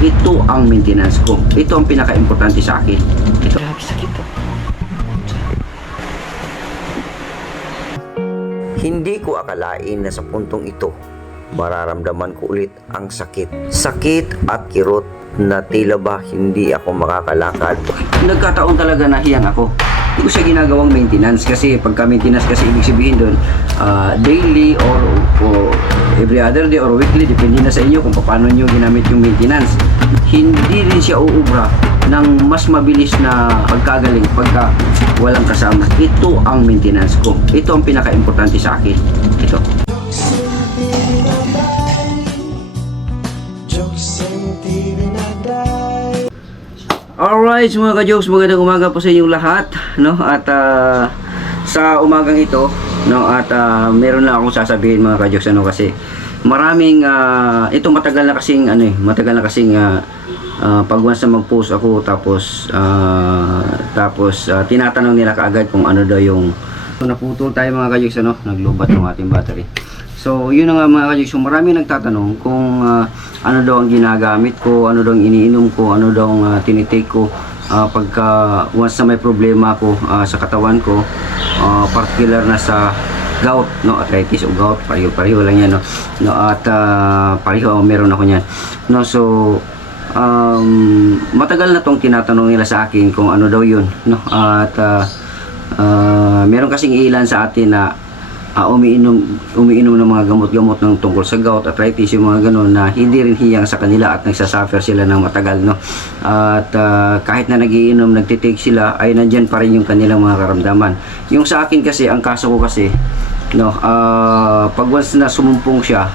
ito ang maintenance ko. Ito ang pinaka-importante sa akin. Ito. Grabe sakit to. Hindi ko akalain na sa puntong ito, mararamdaman ko ulit ang sakit. Sakit at kirot na tila ba hindi ako makakalakad. Nagkataon talaga na hiyang ako. Hindi ko siya ginagawang maintenance kasi pagka maintenance kasi ibig sabihin doon daily or every other day or weekly, depende na sa inyo kung paano nyo ginamit yung maintenance. Hindi rin siya uubra ng mas mabilis na pagkagaling pagka walang kasama. Ito ang maintenance ko. Ito ang pinaka-importante sa akin. Ito. Alright, mga ka-jokes, magandang umaga po sa inyong lahat, no? At sa umagang ito, no, at meron lang akong sasabihin, mga ka-jokes, ano, kasi maraming ito matagal na kasing pag once na mag-post ako tapos tinatanong nila kaagad kung ano daw yung naputol tayo, mga ka-jokes, ano, naglubat ng ating battery. So, yun na nga, mga ka-jokes, so, marami nagtatanong kung ano daw ang ginagamit ko, ano daw ang iniinom ko, ano daw ang tinitake ko pagka once na may problema ako sa katawan ko, particular na sa gout, no, arthritis o gout, pareho lang yan, no, at pareho meron ako niyan, no. So matagal na tong tinatanong nila sa akin kung ano daw yun, no, at meron kasing ilan sa atin na umiinom ng mga gamot-gamot ng tungkol sa gout, arthritis, yung mga ganun na hindi rin hiyang sa kanila at nagsasuffer sila ng matagal, no. At kahit na nagiinom, nagtitake sila, ay nandyan pa rin yung kanilang mga karamdaman. Yung sa akin kasi, ang kaso ko kasi, no, pag once na sumumpong siya,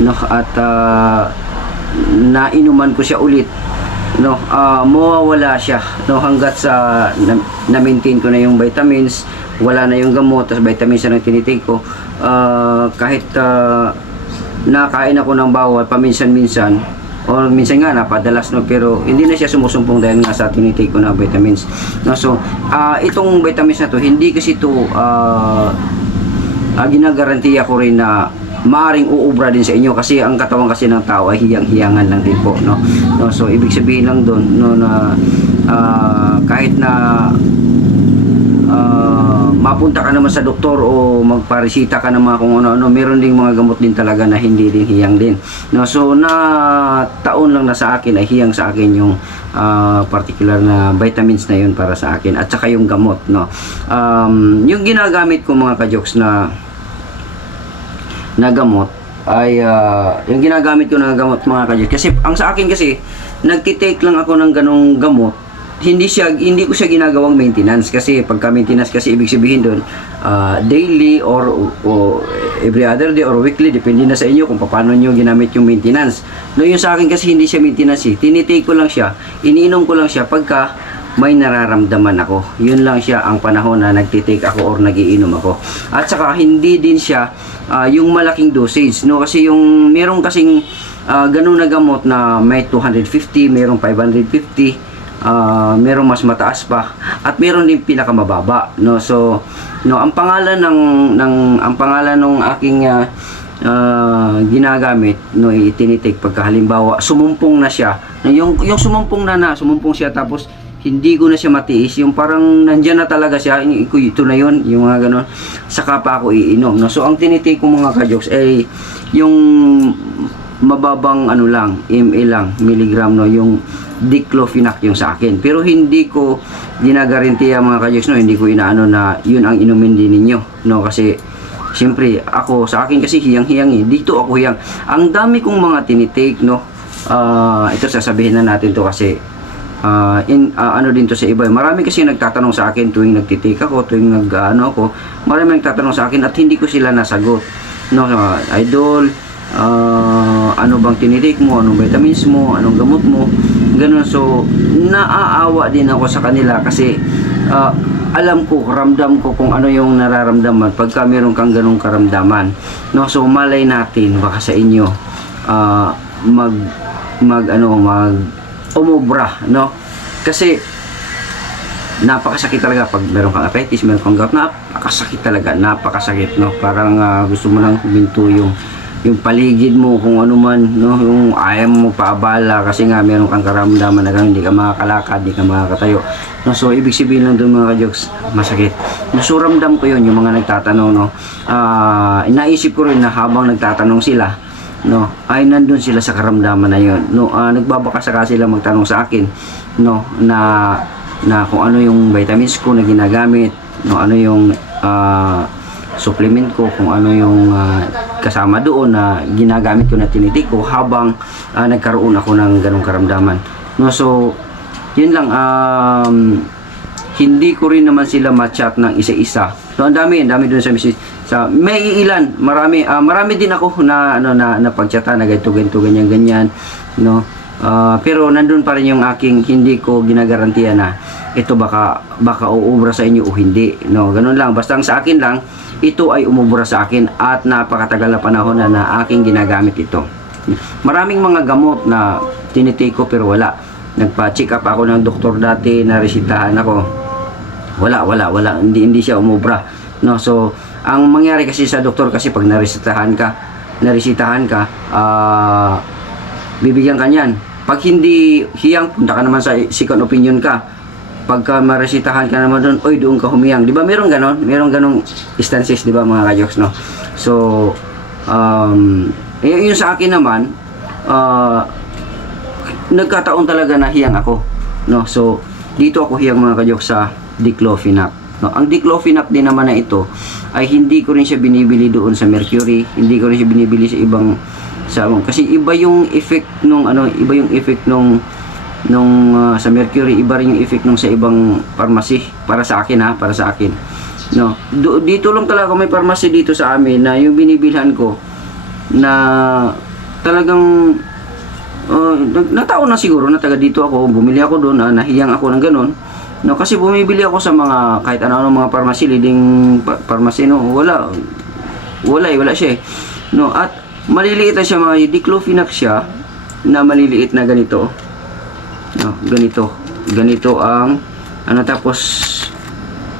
no, at nainuman ko siya ulit, no, mawawala siya, no, hanggat sa na-maintain ko na yung vitamins, wala na yung gamot, tas vitamins na tinitake ko, kahit nakain ako ng bawal paminsan-minsan, o minsan nga napadalas, no, pero hindi na siya sumusumpong dahil nga sa tinitake ko na vitamins, no. So itong vitamins na to, hindi kasi ito ginagarantiya ko rin na maaring uubra din sa inyo, kasi ang katawan kasi ng tao ay hiyang-hiyangan lang din po, no. So ibig sabihin lang doon, no, na kahit na mapunta ka naman sa doktor o magparesita ka naman kung ano-ano, meron ding mga gamot din talaga na hindi din hiyang din, no. So na taon lang na sa akin ay hiyang sa akin yung particular na vitamins na yun para sa akin, at saka yung gamot, no. Yung ginagamit ko, mga ka-jokes, na gamot ay yung ginagamit ko na gamot, mga ka-jokes, kasi ang sa akin kasi nagtitake lang ako ng ganong gamot. Hindi ko siya ginagawang maintenance, kasi pagka maintenance kasi ibig sabihin doon daily or every other day or weekly, depende na sa inyo kung paano nyo ginamit yung maintenance, no. Yung sa akin kasi hindi siya maintenance, tinitake ko lang siya, iniinom ko lang siya pagka may nararamdaman ako. Yun lang siya ang panahon na nagtitake ako or nagiinom ako. At saka hindi din siya yung malaking dosage, no, kasi yung meron kasing ganun na gamot na may 250, merong 550, merong mas mataas pa, at meron din pinakamababa, no. So, no, ang pangalan ng aking ginagamit, no, itinitake pagka halimbawa sumumpong na siya, yung sumumpong siya, tapos hindi ko na siya matiis, yung parang nandyan na talaga siya, ito na yun, yung mga ganon, saka pa ako iinom, no. So ang tinitake ko, mga ka-jokes, ay yung mababang ano lang, ml lang, milligram, no, yung diclofenac yung sa akin. Pero hindi ko ginagarantiya, mga ka-jokes, no, hindi ko inaano na yun ang inumin din ninyo, no, kasi siyempre ako, sa akin kasi hiyang-hiyang dito ako hiyang. Ang dami kong mga tinitake, no. Ito sasabihin na natin to kasi ano din to sa iba. Marami kasi nagtatanong sa akin tuwing nagtitake ako, tuwing ako, marami nagtatanong sa akin at hindi ko sila nasagot, no. Idol, ano bang tinitake mo, anong vitamins mo, anong gamot mo, ganun. So naaawa din ako sa kanila kasi alam ko, ramdam ko kung ano yung nararamdaman pagka meron kang ganung karamdaman, no. So malay natin, baka sa inyo mag umubra, no, kasi napakasakit talaga pag meron kang arthritis, meron kang gout, napakasakit talaga, napakasakit, no. Parang gusto mo nang huminto yung yung paligid mo, kung ano man, no, yung ayaw mo paabala kasi nga meron kang karamdaman na gano'n, hindi ka makakalakad, hindi ka makakatayo. No, so ibig sabihin lang doon mga ka-jokes, masakit. No, so ramdam ko yun, yung mga nagtatanong, no. Naisip ko rin na habang nagtatanong sila, no, ay nandun sila sa karamdaman na yun. No, nagbabaka saka sila magtanong sa akin, no, na kung ano yung vitamins ko na ginagamit, no, ano yung supplement ko, kung ano yung kasama doon na ginagamit ko na tinitik ko habang nagkaroon ako ng ganong karamdaman. No, so yun lang, hindi ko rin naman sila ma-chat ng isa-isa. So ang dami doon sa message. May ilan, marami din ako na pag-chatan na ganito ganyan, no. Pero nandun pa rin yung aking hindi ko ginagarantiya na ito baka uubra sa inyo o hindi, no. Ganun lang, basta ang sa akin lang, ito ay umubra sa akin at napakatagal na panahon na aking ginagamit ito. Maraming mga gamot na tinitake ko pero wala. Nagpa-check up ako ng doktor dati, naresitahan ako. Wala, hindi siya umubra, no. So ang mangyari kasi sa doktor, kasi pag naresitahan ka, bibigyan ka niyan. Pag hindi hiyang, punta ka naman sa second opinion ka. Pagka maresitahan ka naman doon, oy, doon ka humiyang. Di ba meron ganong instances, di ba mga ka-jokes, no? So, yun sa akin naman, nagkataon talaga na hiyang ako, no? So, dito ako hiyang mga ka-jokes sa diclofenac, no? Ang diclofenac din naman na ito, ay hindi ko rin siya binibili doon sa Mercury, hindi ko rin siya binibili sa ibang kasi iba yung effect nung sa Mercury, iba rin yung effect nung sa ibang pharmacy para sa akin, no. Dito lang talaga may pharmacy dito sa amin na yung binibilhan ko na talagang nataon na siguro na taga dito ako, bumili ako doon, nahiyang ako ng ganun, no, kasi bumibili ako sa mga kahit ano mga pharmacy, leading pharmacy, no. Wala siya, no. At maliliit na siya, mga diclofenac siya na maliliit na ganito, no, ganito ang tapos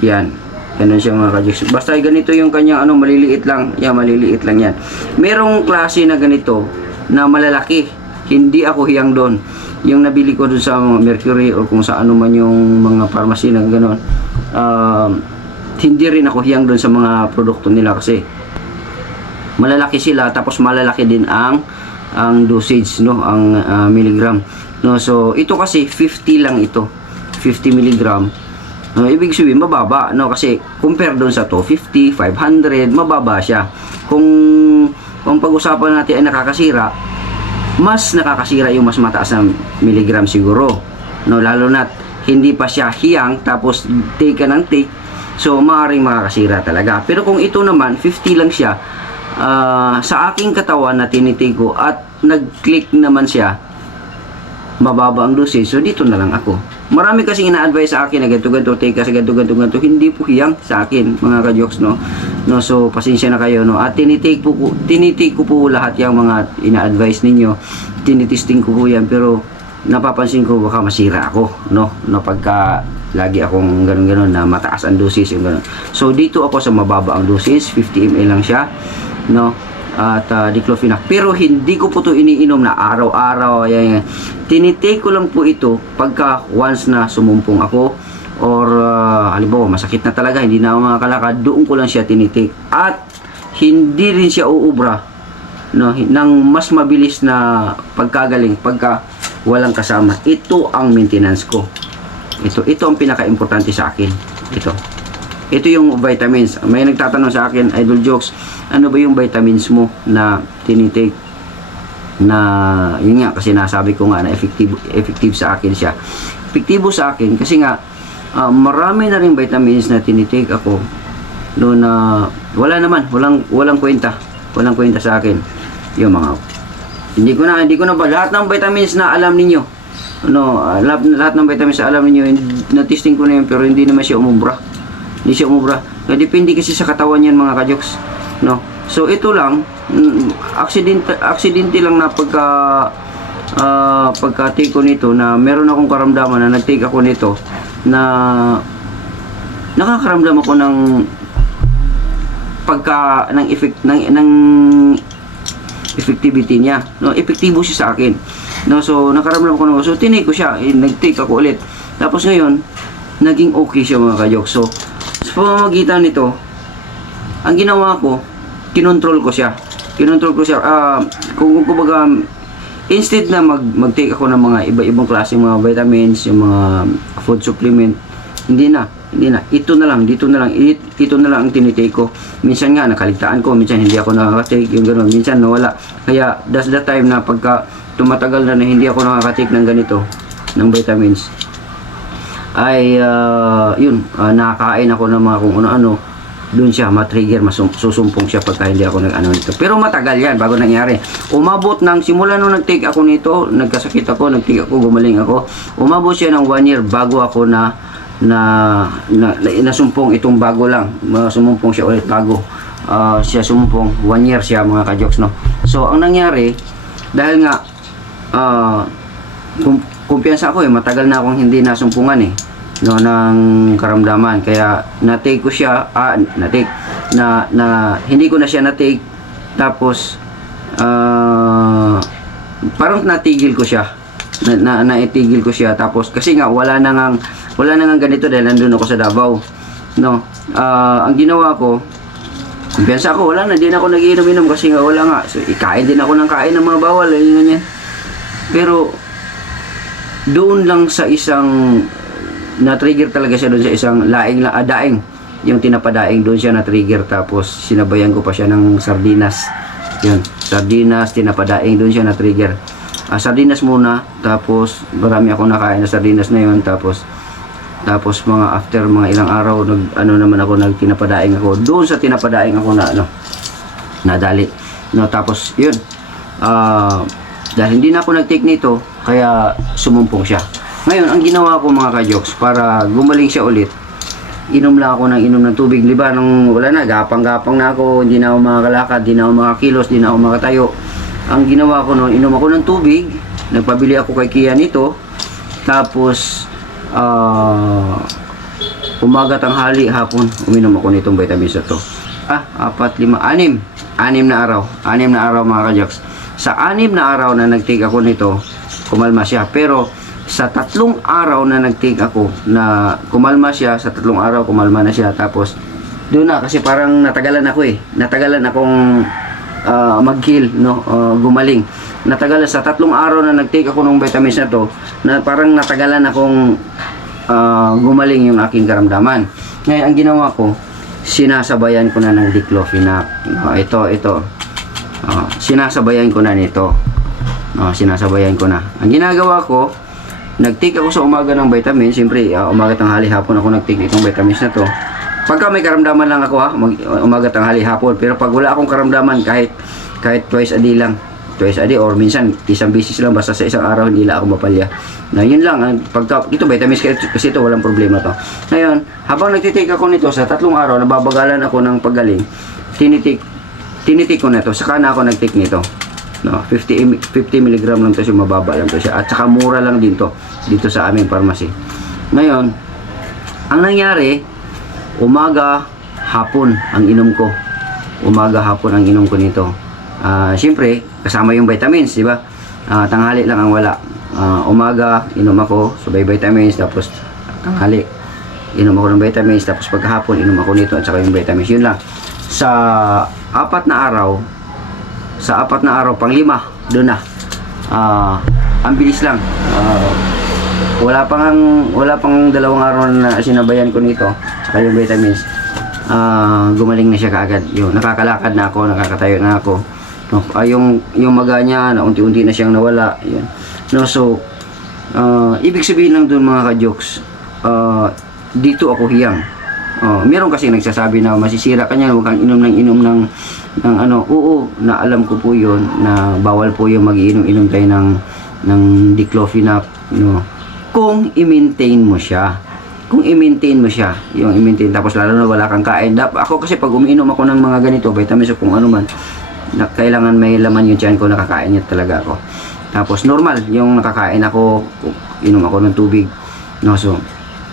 yan, ganun siya mga ka-jokes. Basta ganito yung kanyang maliliit lang yan. Merong klase na ganito na malalaki, hindi ako hiyang doon. Yung nabili ko doon sa Mercury o kung sa ano man yung mga pharmacy na gano'n, hindi rin ako hiyang doon sa mga produkto nila kasi malalaki sila, tapos malalaki din ang dosage, no, ang milligram, no. So ito kasi 50 lang ito, 50 milligram, no, ibig sabihin mababa, no, kasi compare doon sa 250, 500, mababa siya. Kung pag-usapan natin ay nakakasira, mas nakakasira yung mas mataas na milligram siguro, no, lalo na hindi pa siya hiyang tapos take ka ng take, so maaaring makakasira talaga. Pero kung ito naman 50 lang siya, sa aking katawan na tinitake ko at nag-click naman siya, mababa ang dosage, so dito na lang ako. Marami kasi ina-advise sa akin na ganito, take kasi ganito, hindi po hiyang sa akin mga ka-jokes, no. So pasensya na kayo, no. At tinitake ko po lahat yung mga ina-advise ninyo, tinitesting ko po yan, pero napapansin ko baka masira ako, no, pagka lagi akong ganun na mataas ang dosage yung ganun. So dito ako sa mababa ang dosage, 50 ml lang siya, no, at diclofenac. Pero hindi ko po ito iniinom na araw-araw. Tinitake ko lang po ito pagka once na sumumpong ako or halimbawa masakit na talaga, hindi na ako makakalakad, doon ko lang siya tinitake. At hindi rin siya uubra, no, ng mas mabilis na pagkagaling pagka walang kasama. Ito ang maintenance ko. Ito ang pinaka-importante sa akin. Ito yung vitamins. May nagtatanong sa akin, Idol Jokes, ano ba yung vitamins mo na tinitake? Na yun nga, kasi nasabi ko nga na effective sa akin siya. Epektibo sa akin kasi nga marami na rin vitamins na tinitake ako doon na walang kwenta sa akin. Yung mga hindi ko na ba lahat ng vitamins na alam ninyo, lahat ng vitamins na alam ninyo, na-testing ko na yun, pero hindi naman siya umubra. Depende kasi sa katawan yan mga ka-jokes, no. So ito lang, aksidente lang na pagka-take ko nito, na meron akong karamdaman na nag-take ako nito, na nakakaramdam ako ng effect ng effectivity niya. No, epektibo siya sa akin. No, so nakaramdam ko no. So tinake ko siya, nag-take ako ulit. Tapos ngayon, naging okay siya mga ka-jokes. So sa pamamagitan nito, ang ginawa ko, kinontrol ko siya. Kung kumbaga, instead na mag-take ako ng mga iba-ibang klaseng mga vitamins, yung mga food supplement, hindi na. Ito na lang ang tinitake ko. Minsan nga nakaligtaan ko, minsan hindi ako nakaka-take, yung gano'n, minsan nawala. Kaya that's the time na pagka tumatagal na hindi ako nakaka-take ng ganito, ng vitamins, ay nakakain ako ng mga kung ano-ano, doon siya matrigger, susumpong siya pagka hindi ako nag-ano nito. Pero matagal yan bago nangyari. Umabot ng simula nung nag-take ako nito, nagkasakit ako, nag-take ako, gumaling ako. Umabot siya ng 1 year bago ako nasumpong itong bago lang. Sumumpong siya ulit bago. Siya sumumpong 1 year siya mga ka-jokes, no. So ang nangyari, dahil nga kumpiyansa ako matagal na akong hindi nasumpungan no, ng karamdaman, kaya na-take ko siya, hindi ko na siya na-take, tapos parang natigil ko siya, naitigil ko siya, tapos kasi nga wala na nga ganito dahil nandun ako sa Davao, no. Ang ginawa ko, kumpiyansa ako, wala na, din ako nagiinom-inom kasi nga wala nga, so ikain din ako ng kain ng mga bawal, ganyan. Pero doon lang sa isang na-trigger talaga siya doon sa isang daing, yung tinapadaing, doon siya na-trigger, tapos sinabayan ko pa siya ng sardinas. Yun, sardinas, tinapadaing, doon siya na-trigger. Sardinas muna, tapos marami ako nakain na sardinas na yun, tapos mga after mga ilang araw, nagtinapadaing ako. Doon sa tinapadaing ako nadali. No, tapos yun, dahil hindi na ako nag-take nito, kaya sumumpong siya. Ngayon, ang ginawa ko mga ka-jokes, para gumaling siya ulit, inom ng tubig. Diba, nung wala na, gapang-gapang na ako, hindi na ako makakalakad, hindi na ako makakilos, hindi na ako makatayo. Ang ginawa ko noon, inom ako ng tubig, nagpabili ako kay Kia nito, tapos, umaga, tanghali, hapon, uminom ako nitong vitamins na to. 4, 5, 6 na araw. 6 na araw mga ka-jokes. Sa 6 na araw na nag-take ako nito, kumalma siya. Pero, sa 3 araw na nag-take ako, na kumalma siya, sa 3 araw kumalma na siya, tapos doon na, kasi parang natagalan akong mag-heal, no, gumaling. Natagalan sa 3 araw na nag-take ako ng vitamins na to, na parang natagalan akong gumaling yung aking karamdaman. Ngayon, ang ginawa ko, sinasabayan ko na ng diclofenac. Ito. Sinasabayan ko na nito. Sinasabayan ko na. Ang ginagawa ko, nag-take ako sa umaga ng vitamin. Siyempre, umaga, tanghali, hapon ako nag-take itong vitamins na to. Pagka may karamdaman lang ako, umaga, tanghali, hapon. Pero pag wala akong karamdaman, kahit twice a day lang, or minsan isang beses lang, basta sa isang araw hindi lang ako mapalya. Na yun lang, pagka ito vitamins kasi ito walang problema to. Ngayon, habang nagtitake ako nito sa 3 araw, nababagalan ako ng paggaling, tinitik ko na to, saka na ako nag-take nito. No, 50 mg lang to siya, mababa lang to siya, at saka mura lang din to dito sa aming pharmacy. Ngayon, ang nangyari, umaga, hapon ang inom ko. Nito. Siyempre, kasama yung vitamins, di ba? Tanghali lang ang wala. Umaga, inom ako, sabay vitamins, tapos tanghali, inom ako ng vitamins, tapos pagkahapon, inom ako nito, at saka yung vitamins. Yun lang. Sa 4 na araw, pang-5, doon na. Ang bilis lang. Wala pang 2 araw na sinabayan ko nito, saka yung vitamins. Gumaling na siya kaagad. Yun, nakakalakad na ako, nakakatayo na ako. No, yung maga niya, na unti-unti na siyang nawala. Yun. No, so, ibig sabihin lang doon mga ka-jokes, dito ako hiyang. Meron kasi nagsasabi na masisira ka niyan, huwag kang inom ng oo, na alam ko po yun, na bawal po yung mag-iinom tayo ng diclofenac, no, kung i-maintain mo siya, tapos lalo na wala kang kain. Ako kasi pag umiinom ako ng mga ganito, vitamins o kung ano man, kailangan may laman yung tiyan ko, nakakain niya talaga ako. Tapos normal, yung nakakain ako, inom ako ng tubig, no, so,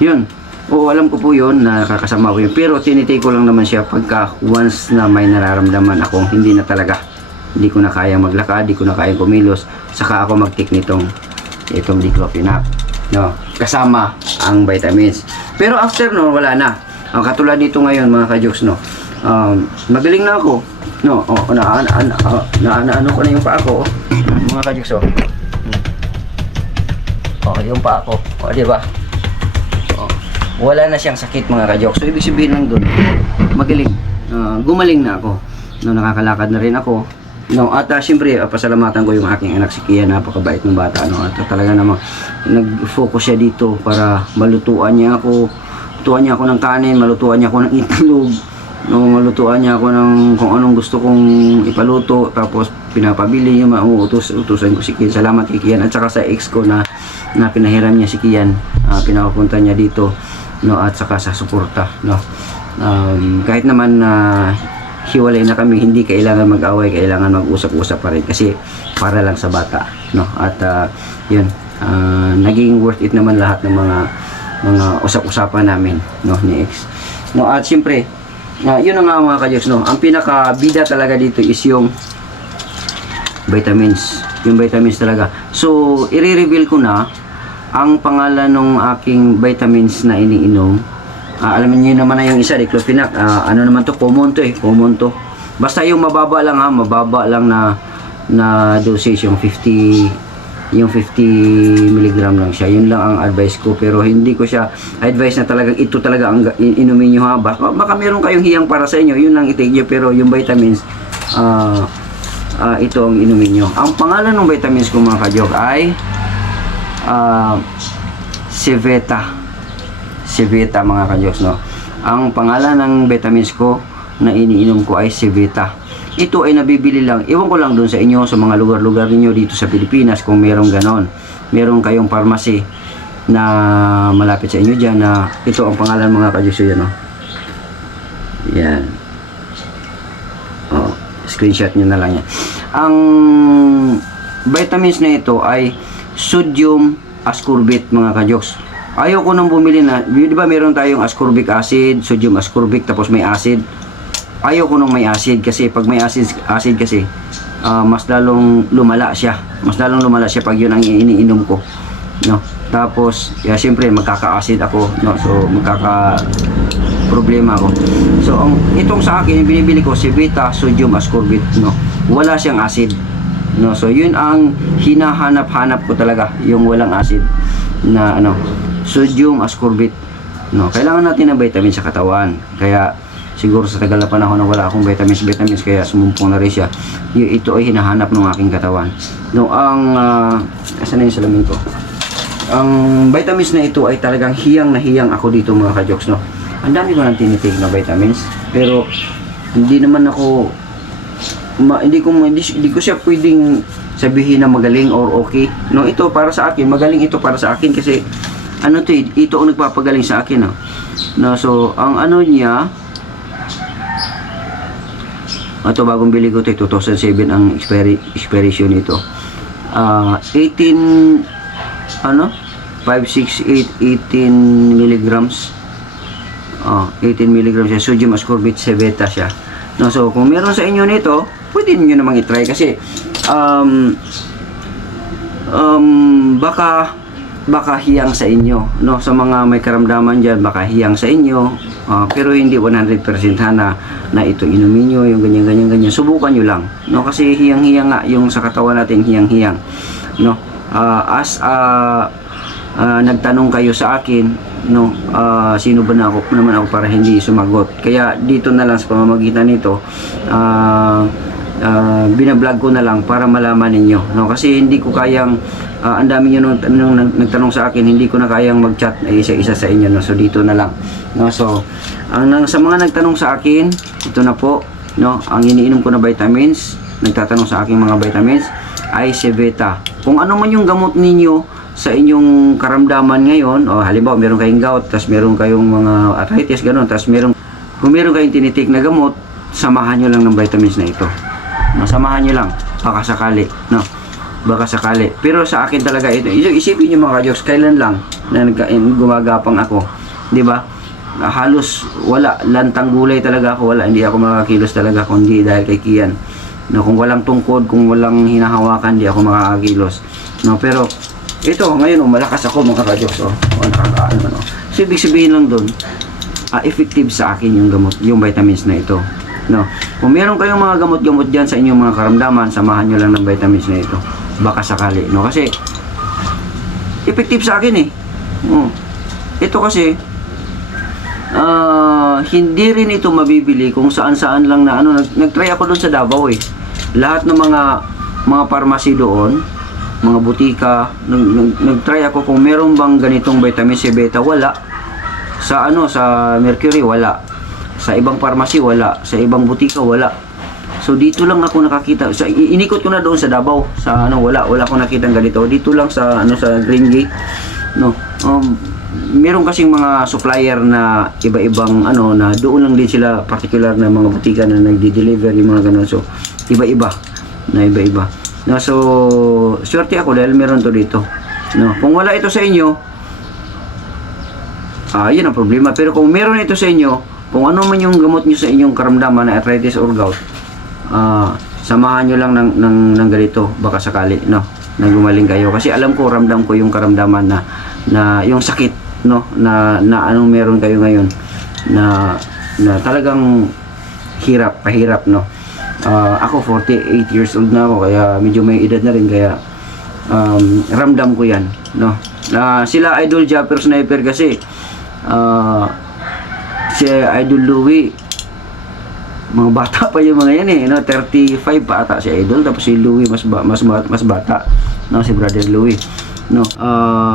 yun. Oo, alam ko po yun, nakakasama ko yun. Pero tinitake ko lang naman siya pagka once na may nararamdaman akong hindi na talaga hindi ko na kayang maglakad, hindi ko na kayang kumilos, saka ako mag-take itong diclofenac, no, kasama ang vitamins. Pero after no, wala na. Katulad dito ngayon mga ka-jokes, no, magaling na ako, no, ano ko na yung paa ko, mga ka-jokes, yung paa ko, di ba? Wala na siyang sakit mga ka-jokes. So ibig sabihin lang doon, magaling, gumaling na ako, no, nakakalakad na rin ako, no, at siyempre pasalamatan ko yung aking anak si Kian, napakabait ng bata, no, at talaga namang nag-focus siya dito para malutuan niya ako ng kanin, malutuan niya ako ng itlog, no, malutuan niya ako ng kung anong gusto kong ipaluto, tapos pinapabili niya, utusan ko si Kian. Salamat kay Kian at saka sa ex ko na pinahiram niya si Kian, pinapunta niya dito, no, at saka sa suporta, no. Kahit naman hiwalay na kami, hindi kailangan mag-away, kailangan mag-usap-usap pa rin kasi para lang sa bata, no. At yun, naging worth it naman lahat ng mga usap-usapan namin, no, ni ex, no. At siyempre yun na nga mga ka-jokes, no, ang pinaka-bida talaga dito is yung vitamins talaga. So i-reveal ko na ang pangalan ng aking vitamins na iniinom. Alam niyo naman na yung isa, diclofenac, ano naman to, common to. Basta yung mababa lang na dosage, yung 50 mg lang siya. Yun lang ang advice ko, pero hindi ko siya advice na talagang ito talaga ang inumin niyo, ha. Baka meron kayong hiyang para sa inyo, yun lang i-take niyo, pero yung vitamins ito ang inumin nyo. Ang pangalan ng vitamins ko mga ka-joke ay Civita mga ka-jokes, no. Ang pangalan ng vitamins ko na iniinom ko ay Civita. Ito ay nabibili lang, iwan ko lang dun sa inyo, sa mga lugar-lugar ninyo dito sa Pilipinas, kung merong ganon, meron kayong pharmacy na malapit sa inyo dyan, na ito ang pangalan mga ka-jokes, yan, no. Yan, screenshot nyo na lang yan. Ang vitamins na ito ay sodium ascorbate mga ka-jokes. Ayaw ko nang bumili na, di ba meron tayong ascorbic acid, sodium ascorbic, tapos may acid. Ayaw ko nung may acid kasi pag may acid kasi mas lalong lumala siya pag yun ang iniinom ko, no. Tapos siyempre magkaka-acid ako, no, so problema ako. So itong sa akin binibili ko si Civita sodium ascorbate, no, wala siyang acid, no. So yun ang hinahanap ko talaga, yung walang acid na sodium ascorbate, no. Kailangan natin ng vitamin sa katawan, kaya siguro sa tagal na panahon na wala akong vitamins kaya sumumpong na rin siya. Ito ay hinahanap ng aking katawan, no. Ang asan na yung salamin ko? Ang vitamins na ito ay talagang hiyang na hiyang ako dito mga ka-jokes, no. Ang dami ko nang tinitake na vitamins, pero hindi naman ako hindi ko siya pwedeng sabihin na magaling or okay, no. Ito para sa akin, magaling ito para sa akin kasi ito ang nagpapagaling sa akin, no. No, so ang niya, ito bagong bili ko, 2007 ang expiration nito. 568 18 milligrams. 18 milligrams siya, sodium ascorbate Civita siya, no. So kung meron sa inyo nito, pwede niyo namang i-try kasi baka hiyang sa inyo, no. Sa mga may karamdaman dyan, baka hiyang sa inyo, pero hindi 100% na ito inumin nyo, yung ganyan. Subukan nyo lang, no, kasi hiyang-hiyang nga yung sa katawan natin, hiyang-hiyang, no. Nagtanong kayo sa akin, no, sino ba naman ako para hindi sumagot, kaya dito na lang sa pamamagitan nito, binablog ko na lang para malaman ninyo, no, kasi hindi ko kayang ang dami nyo nung nagtanong sa akin, hindi ko na kayang mag-chat isa-isa sa inyo, no. So dito na lang, no. So sa mga nagtanong sa akin, ito na po, no, ang iniinom ko na vitamins, nagtatanong sa aking mga vitamins ay Civita. Kung ano man yung gamot ninyo sa inyong karamdaman ngayon, o halimbawa meron kayong gout, tas meron kayong mga arthritis, gano'n, tas kung meron kayong tinitik na gamot, samahan nyo lang ng vitamins na ito, no. Samahan nyo lang, baka sakali, no, baka sakali. Pero sa akin talaga ito, isipin nyo mga ka-jokes, kailan lang na gumagapang ako, di ba? Halos wala, lantang gulay talaga ako, wala, hindi ako makakilos talaga kundi dahil kay Kian, No, kung walang tungkod, kung walang hinahawakan, di ako makakakilos. No, pero ito ngayon malakas ako mga kajoks. Nakakaano no. So ibig sabihin lang doon, effective sa akin yung gamot, yung vitamins na ito. No. Kung meron kayong mga gamot-gamot diyan sa inyong mga karamdaman, samahan niyo lang ng vitamins na ito. Baka sakali, no? Kasi effective sa akin eh. Ito kasi hindi rin ito mabibili kung saan-saan lang na ano. Nagtry ako doon sa Davao eh. Lahat ng mga pharmacy doon, mga butika, nagtry ako kung meron bang ganitong vitamin C beta, wala. Sa Mercury wala. Sa ibang pharmacy wala, sa ibang butika wala. So dito lang ako nakakita. Inikot ko na doon sa Davao, sa wala akong nakitang ganito. Dito lang sa sa Green Gate, no. Meron kasing mga supplier na iba-ibang na doon lang din sila, particular na mga butika na nagdi-deliver yung mga ganun. So iba-iba. No, so swerte ako dahil meron to dito. No, kung wala ito sa inyo, yun ang problema. Pero kung meron ito sa inyo, kung ano man yung gamot nyo sa inyong karamdaman na arthritis or gout, samahan nyo lang ng ganito, baka sakali, no, na gumaling kayo. Kasi alam ko, ramdam ko yung karamdaman na yung sakit, no, na anong meron kayo ngayon, na talagang pahirap, no. Ako 48 years old na ako, kaya medyo may edad na rin, kaya ramdam ko yan, no. Sila Idol Japper Sniper kasi, si Idol Louie, mga bata pa yung mga yan eh, no? 35 pa ata si Idol, tapos si Louie mas bata, no, si Brother Louie, no.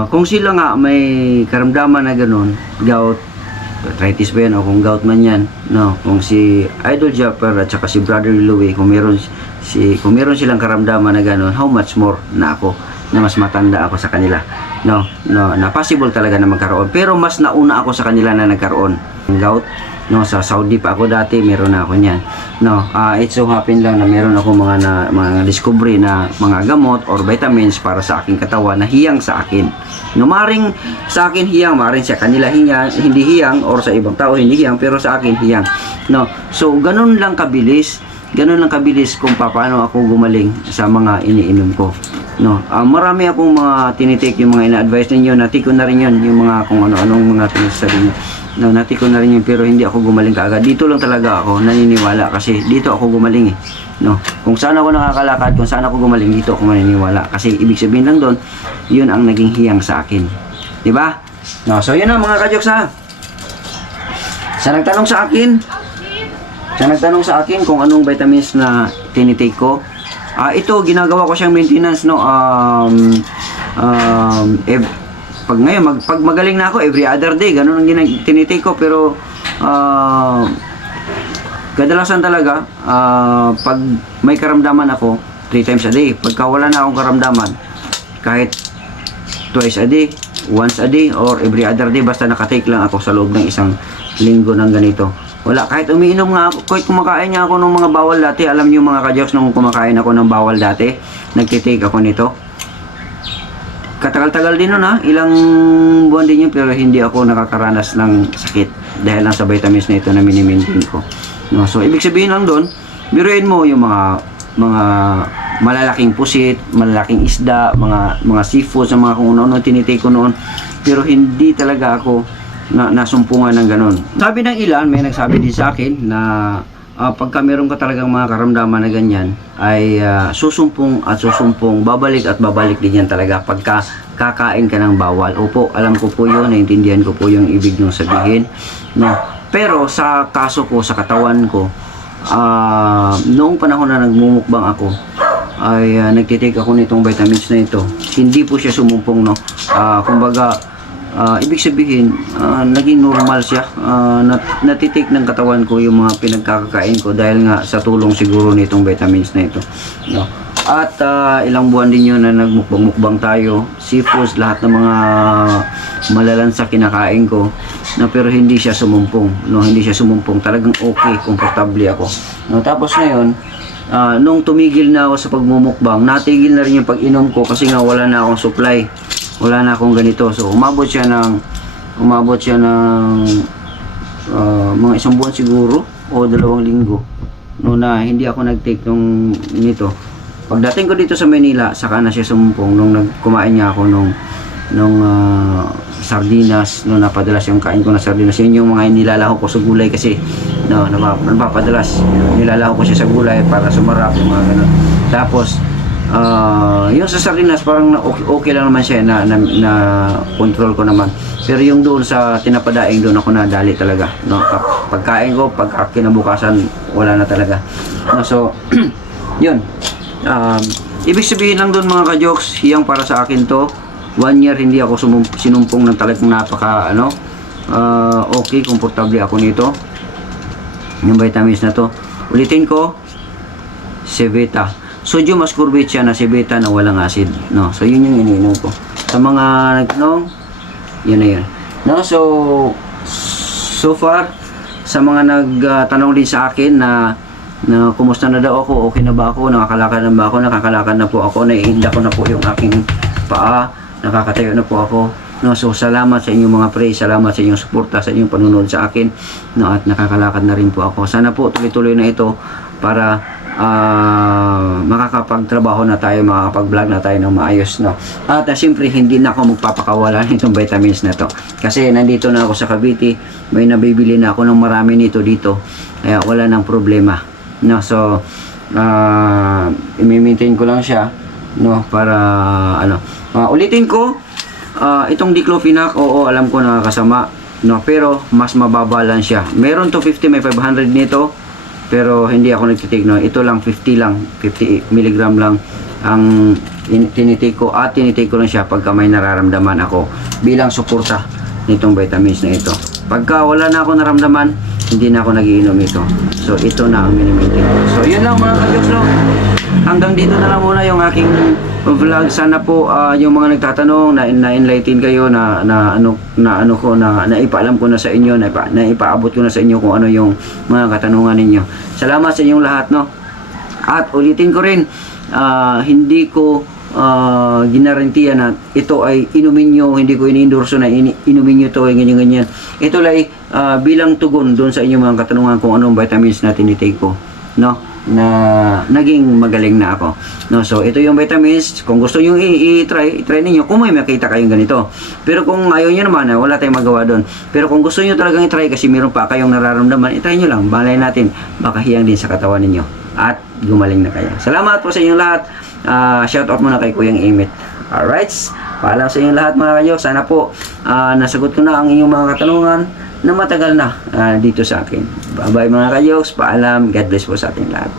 Kung sila nga may karamdaman na ganun, gout, arthritis ba yan o kung gout man yan, no, kung si Idol Japper at saka si Brother Louie, kung meron silang karamdaman na ganun, how much more na ako, na mas matanda ako sa kanila, no, na possible talaga na magkaroon. Pero mas nauna ako sa kanila na nagkaroon ng gout, no. Sa Saudi pa ako dati, meron na ako niyan, no. It so happen lang na meron ako mga discovery na mga gamot or vitamins para sa aking katawan na hiyang sa akin, no. Maring sa akin hiyang, maring sa kanila hindi hiyang, or sa ibang tao hindi hiyang, pero sa akin hiyang, no. So ganun lang kabilis kung paano ako gumaling sa mga iniinom ko, no. Marami akong mga tinitake, yung mga ina-advise ninyo, natiko na rin yun, yung mga kung ano-anong mga tinasabi nyo, no, natiko na rin yun, pero hindi ako gumaling kaagad. Dito lang talaga ako naniniwala, kasi dito ako gumaling eh, no. Kung saan ako nakakalakad, kung saan ako gumaling, dito ako maniniwala, kasi ibig sabihin lang doon, yun ang naging hiyang sa akin, di ba? No, so yun na mga kajoks ha. Sa nagtanong sa akin kung anong vitamins na tinitake ko, ito ginagawa ko siyang maintenance, no. Pag magaling na ako, every other day ganun ang tinitake ko, pero kadalasan talaga pag may karamdaman ako, 3 times a day. Pagka wala na akong karamdaman, kahit twice a day, once a day, or every other day, basta nakatake lang ako sa loob ng isang linggo ng ganito. Wala, kahit umiinom nga ako, kahit kumakain nga ako ng mga bawal dati. Alam niyo mga kajoks, nung kumakain ako ng bawal dati, nagtitake ako nito. Katagal-tagal din nun ha, ilang buwan din yun, pero hindi ako nakakaranas ng sakit dahil lang sa vitamins na ito na mini-maintain ko, no. So ibig sabihin lang doon, biruin mo yung mga malalaking pusit, malalaking isda, mga seafood, sa mga kung ano tinitake ko noon, pero hindi talaga ako nasumpungan ng ganun. Sabi ng ilan, may nagsabi din sa akin na pagka meron ka talagang mga karamdaman na ganyan, ay susumpong, babalik at babalik din yan talaga pagka kakain ka ng bawal. Opo, alam ko po yun, naintindihan ko po yung ibig nyo sabihin, no. Pero sa kaso ko, sa katawan ko, noong panahon na nagmumukbang ako, ay nagtitake ako nitong vitamins na ito, hindi po siya sumumpong, no. Kumbaga, ibig sabihin, naging normal siya, natitake ng katawan ko yung mga pinagkakakain ko dahil nga sa tulong siguro nitong vitamins na ito, no. At ilang buwan din yun na nagmukbang tayo, seafoods, lahat ng mga malalansa kinakain ko, no, pero hindi siya sumumpong, no, hindi siya sumumpong, talagang okay, komportable ako, no. Tapos ngayon, nung tumigil na ako sa pagmumukbang, natigil na rin yung pag-inom ko kasi nga wala na akong supply, wala na akong ganito. So umabot siya ng mga 1 buwan siguro o 2 linggo noon na hindi ako nag-take nito. Pagdating ko dito sa Manila, saka na siya sumumpong nung nagkumain niya ako nung sardinas, no, napadalas yung kain ko na sardinas. Yun yung mga nilalaho ko sa gulay kasi no, napapadalas nilalaho ko siya sa gulay para sumarap yung mga ganun. Tapos yung sa sardinas parang okay lang naman siya na control ko naman. Pero yung doon sa tinapadaing, doon ako nadali talaga, no. Pagkain ko, pag kinabukasan wala na talaga, no. So yun, ibig sabihin lang doon mga ka-jokes, yung para sa akin to 1 year hindi ako sinumpong ng talagang napaka okay, komportable ako nito. Yung vitamins na to, ulitin ko, Cevita, sodium ascorbate siya na Cevita na walang acid, no. So yun yung iniinom ko sa mga nagtanong, yun na yun, no. So far sa mga nagtanong din sa akin na kumusta na daw ako, okay na ba ako, nakakalakad na ba ako, nakakalakad na po ako, naiinda ko na po yung aking paa, nakakatayo na po ako, no. So salamat sa inyong mga praise, salamat sa inyong suporta, sa inyong panunod sa akin, no, at nakakalakad na rin po ako. Sana po tuloy-tuloy na ito para makakapagtrabaho na tayo, makakapag-vlog na tayo ng maayos, no. At siyempre hindi na ako magpapakawalan nitong vitamins na to kasi nandito na ako sa Cavite, may nabibili na ako ng marami nito dito, kaya wala nang problema, no. So i-maintain ko lang siya, no, para ulitin ko, itong diclofenac, oo, alam ko nakakasama, no, pero mas mababa lang siya. Meron 250, may 500 nito, pero hindi ako nagtitake, no. Ito lang 50 mg lang ang tinitake ko, at tinitake ko lang siya pagka may nararamdaman ako bilang suporta nitong vitamins na ito. Pagka wala na ako naramdaman, hindi na ako nagiinom ito. So ito na ang mini-maintain ko. So yun lang mga ka-jokes, no. Hanggang dito na lang muna yung aking vlog. Sana po yung mga nagtatanong na enlighten kayo, na ipaalam ko na sa inyo, na ipaabot ko na sa inyo kung ano yung mga katanungan ninyo. Salamat sa inyong lahat, no. At ulitin ko rin, hindi ko ginarantiya na ito ay inumin nyo, hindi ko ini-endorso na inumin nyo ito ay ganyan-ganyan. Ito ay bilang tugon doon sa inyong mga katanungan kung anong vitamins na tinitake ko, no, na naging magaling na ako, no. So ito yung vitamins, kung gusto nyo i-try ninyo kung may makita kayong ganito. Pero kung ayaw nyo naman, wala tayong magawa doon. Pero kung gusto nyo talagang i-try kasi meron pa kayong nararamdaman, i-try nyo lang, balay natin, baka hiyang din sa katawan ninyo at gumaling na kayo. Salamat po sa inyong lahat. Shout out muna kay Kuyang Imit. Alright, paalam sa inyong lahat mga kayo. Sana po nasagot ko na ang inyong mga katanungan na matagal na dito sa akin. Bye bye mga kayoks, paalam, God bless po sa ating lahat.